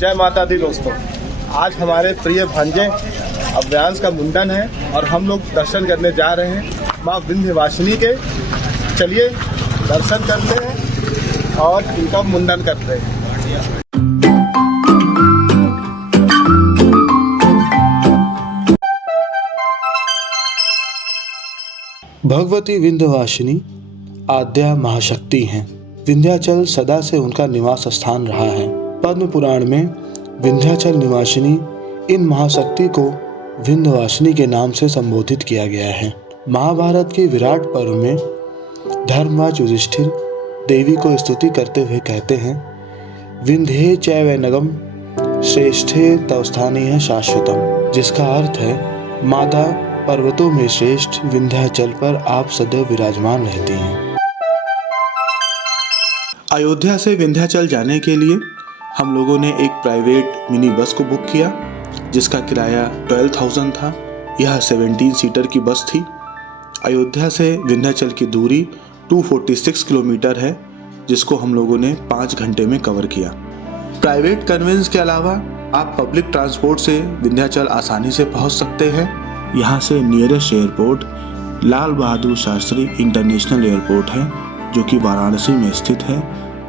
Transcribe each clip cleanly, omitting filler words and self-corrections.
जय माता दी दोस्तों, आज हमारे प्रिय भांजे अव्यांश का मुंडन है और हम लोग दर्शन करने जा रहे हैं माँ विंध्यवासिनी के। चलिए दर्शन करते हैं और इनका मुंडन करते हैं। भगवती विंध्यवासिनी आद्या महाशक्ति हैं। विंध्याचल सदा से उनका निवास स्थान रहा है। पद्म पुराण में विंध्याचल निवासिनी इन महाशक्ति को विंध्यवासिनी के नाम से संबोधित किया गया है। महाभारत के विराट पर्व में धर्मराज युधिष्ठिर देवी को स्तुति करते हुए कहते हैं, विंध्ये चैव नगम श्रेष्ठे तव स्थानीय शाश्वतम, जिसका अर्थ है माता पर्वतों में श्रेष्ठ विंध्याचल पर आप सदैव विराजमान रहती हैं। अयोध्या से विंध्याचल जाने के लिए हम लोगों ने एक प्राइवेट मिनी बस को बुक किया जिसका किराया 12,000 था। यह 17 सीटर की बस थी। अयोध्या से विंध्याचल की दूरी 246 किलोमीटर है, जिसको हम लोगों ने 5 घंटे में कवर किया। प्राइवेट कन्वेंस के अलावा आप पब्लिक ट्रांसपोर्ट से विंध्याचल आसानी से पहुंच सकते हैं। यहाँ से nearest airport Lal Bahadur Shastri international airport है, जो कि वाराणसी में स्थित है,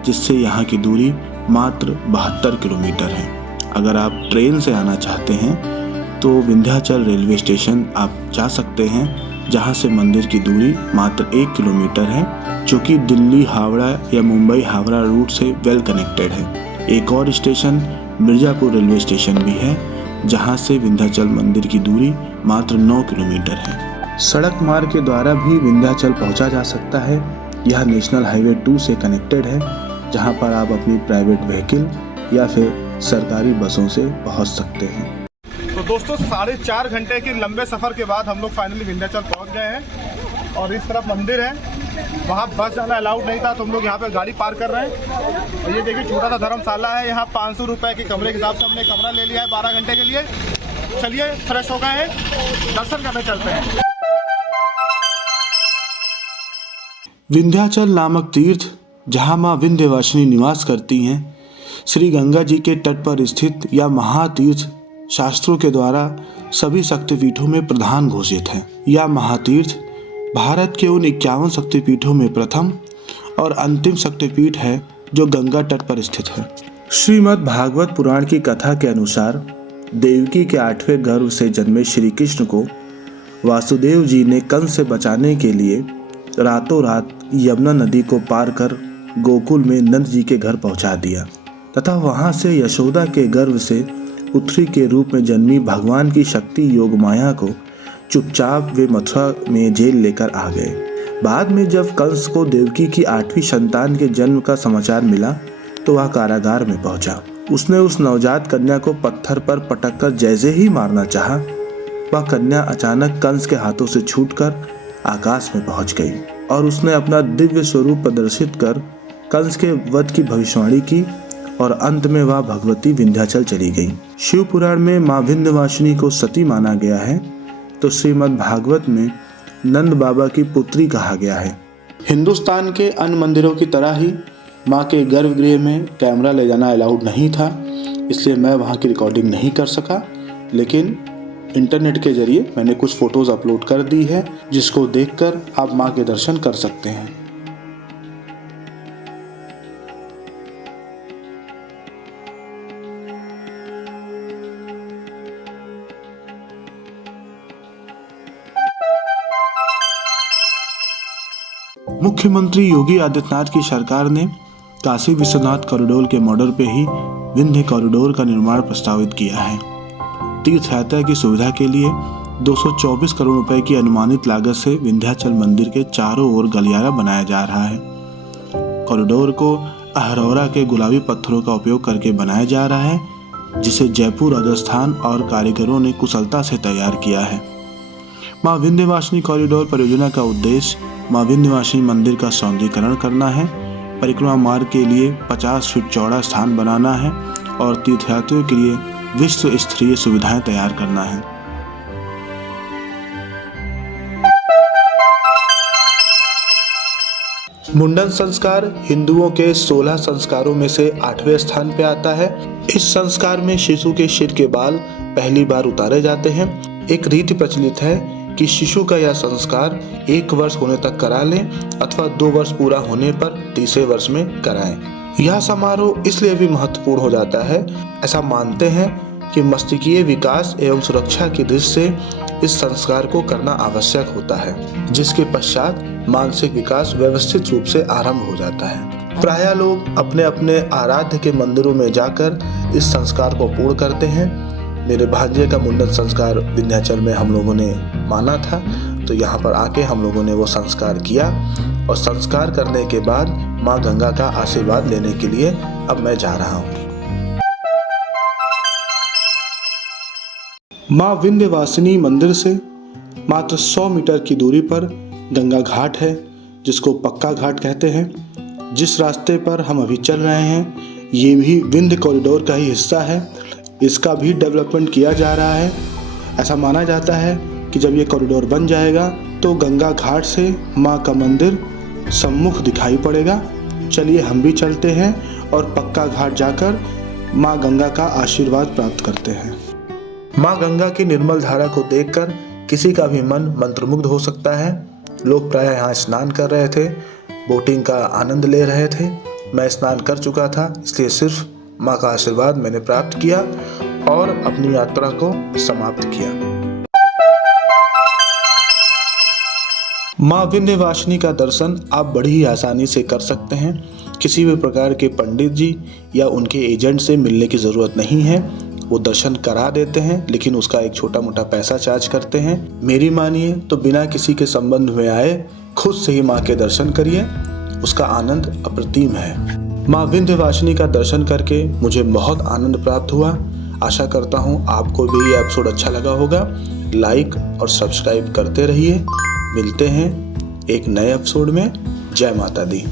जिससे यहाँ की दूरी मात्र 72 किलोमीटर है। अगर आप ट्रेन से आना चाहते हैं तो विंध्याचल रेलवे स्टेशन आप जा सकते हैं, जहाँ से मंदिर की दूरी मात्र 1 किलोमीटर है, जो कि दिल्ली हावड़ा या मुंबई हावड़ा रूट से वेल कनेक्टेड है। एक और स्टेशन मिर्जापुर रेलवे स्टेशन भी है, जहाँ से विंध्याचल मंदिर की दूरी मात्र 9 किलोमीटर है। सड़क मार्ग के द्वारा भी विंध्याचल पहुँचा जा सकता है। यह नेशनल हाईवे 2 से कनेक्टेड है, जहां पर आप अपनी प्राइवेट व्हीकल या फिर सरकारी बसों से पहुंच सकते हैं। तो दोस्तों 4.5 घंटे के लंबे सफ़र के बाद हम लोग फाइनली विंध्याचल पहुंच गए हैं और इस तरफ मंदिर है। वहां बस जाना अलाउड नहीं था तो हम लोग यहाँ पे गाड़ी पार्क कर रहे हैं। और ये देखिए छोटा सा धर्मशाला है। यहाँ 500 रुपये के कमरे के हिसाब से हमने कमरा ले लिया है 12 घंटे के लिए। चलिए फ्रेश हो गए हैं, दर्शन करने चलते हैं। विंध्याचल नामक तीर्थ, जहाँ माँ विंध्यवासिनी निवास करती हैं, श्री गंगा जी के तट पर स्थित यह महातीर्थ शास्त्रों के द्वारा सभी शक्तिपीठों में प्रधान घोषित है। यह महातीर्थ भारत के उन 51 शक्तिपीठों में प्रथम और अंतिम शक्तिपीठ है जो गंगा तट पर स्थित है। श्रीमद् भागवत पुराण की कथा के अनुसार देवकी के 8वें गर्भ से जन्मे श्री कृष्ण को वासुदेव जी ने कंस से बचाने के लिए रातों रात यमुना नदी को पार कर गोकुल में नंद जी के घर पहुंचा दिया तथा वहां से यशोदा के गर्भ से पुत्री के रूप में जन्मी भगवान की शक्ति योग माया को चुपचाप वे मथुरा में जेल लेकर आ गए। बाद में जब कंस को देवकी की 8वीं संतान के जन्म का समाचार मिला तो वह कारागार में पहुंचा। उसने उस नवजात कन्या को पत्थर पर पटककर जैसे ही मारना चाहा, वह कन्या अचानक कंस के हाथों से छूटकर आकाश में पहुंच गई और उसने अपना दिव्य स्वरूप प्रदर्शित कर कंस के वध की भविष्यवाणी की और अंत में वह भगवती विंध्याचल चली गई। शिव पुराण में माँ विंध्यवासिनी को सती माना गया है तो श्रीमद् भागवत में नंद बाबा की पुत्री कहा गया है। हिंदुस्तान के अन्य मंदिरों की तरह ही माँ के गर्भगृह में कैमरा ले जाना अलाउड नहीं था, इसलिए मैं वहाँ की रिकॉर्डिंग नहीं कर सका, लेकिन इंटरनेट के जरिए मैंने कुछ फोटोज अपलोड कर दी है, जिसको देखकर आप माँ के दर्शन कर सकते हैं। मुख्यमंत्री योगी आदित्यनाथ की सरकार ने काशी विश्वनाथ कॉरिडोर के मॉडल पे ही विंध्य कॉरिडोर का निर्माण प्रस्तावित किया है। तीर्थ यात्रा की सुविधा के लिए 224 करोड़ रुपए की अनुमानित लागत से विंध्याचल मंदिर के चारों ओर गलियारा बनाया जा रहा है। कॉरिडोर को अहरौरा के गुलाबी पत्थरों का उपयोग करके बनाया जा रहा है, जिसे जयपुर राजस्थान और कारीगरों ने कुशलता से तैयार किया है। माँ विंध्यवासिनी कॉरिडोर परियोजना का उद्देश्य माँ विंध्यवासिनी मंदिर का सौंदर्यीकरण करना है, परिक्रमा मार्ग के लिए 50 फीट चौड़ा स्थान बनाना है और तीर्थयात्रियों के लिए विश्व स्तरीय सुविधाएं तैयार करना है। मुंडन संस्कार हिंदुओं के 16 संस्कारों में से 8वें स्थान पे आता है। इस संस्कार में शिशु के सिर के बाल पहली बार उतारे जाते हैं। एक रीति प्रचलित है कि शिशु का यह संस्कार 1 वर्ष होने तक करा लें अथवा 2 वर्ष पूरा होने पर 3रे वर्ष में कराएं। यह समारोह इसलिए भी महत्वपूर्ण हो जाता है, ऐसा मानते हैं कि मस्तिष्कीय विकास एवं सुरक्षा की दृष्टि से इस संस्कार को करना आवश्यक होता है, जिसके पश्चात मानसिक विकास व्यवस्थित रूप से आरंभ हो जाता है। प्रायः लोग अपने अपने आराध्य के मंदिरों में जाकर इस संस्कार को पूर्ण करते हैं। मेरे भांजे का मुंडन संस्कार विंध्याचल में हम लोगों ने माना था, तो यहाँ पर आके हम लोगों ने वो संस्कार किया और संस्कार करने के बाद माँ गंगा का आशीर्वाद लेने के लिए अब मैं जा रहा हूँ। माँ विंध्यवासिनी मंदिर से मात्र 100 मीटर की दूरी पर गंगा घाट है, जिसको पक्का घाट कहते हैं। जिस रास्ते पर हम अभी चल रहे हैं ये भी विंध्य कॉरिडोर का ही हिस्सा है। इसका भी डेवलपमेंट किया जा रहा है। ऐसा माना जाता है कि जब ये कॉरिडोर बन जाएगा तो गंगा घाट से माँ का मंदिर सम्मुख दिखाई पड़ेगा। चलिए हम भी चलते हैं और पक्का घाट जाकर माँ गंगा का आशीर्वाद प्राप्त करते हैं। माँ गंगा की निर्मल धारा को देखकर किसी का भी मन मंत्रमुग्ध हो सकता है। लोग प्रायः यहाँ स्नान कर रहे थे, बोटिंग का आनंद ले रहे थे। मैं स्नान कर चुका था, इसलिए सिर्फ माँ का आशीर्वाद मैंने प्राप्त किया और अपनी यात्रा को समाप्त किया। माँ विंध्यवासिनी का दर्शन आप बड़ी ही आसानी से कर सकते हैं। किसी भी प्रकार के पंडित जी या उनके एजेंट से मिलने की ज़रूरत नहीं है। वो दर्शन करा देते हैं, लेकिन उसका एक छोटा मोटा पैसा चार्ज करते हैं। मेरी मानिए तो बिना किसी के संबंध में आए खुद से ही माँ के दर्शन करिए, उसका आनंद अप्रतिम है। माँ विंध्यवासिनी का दर्शन करके मुझे बहुत आनंद प्राप्त हुआ। आशा करता हूँ आपको भी ये एपिसोड अच्छा लगा होगा। लाइक और सब्सक्राइब करते रहिए। मिलते हैं एक नए एपिसोड में। जय माता दी।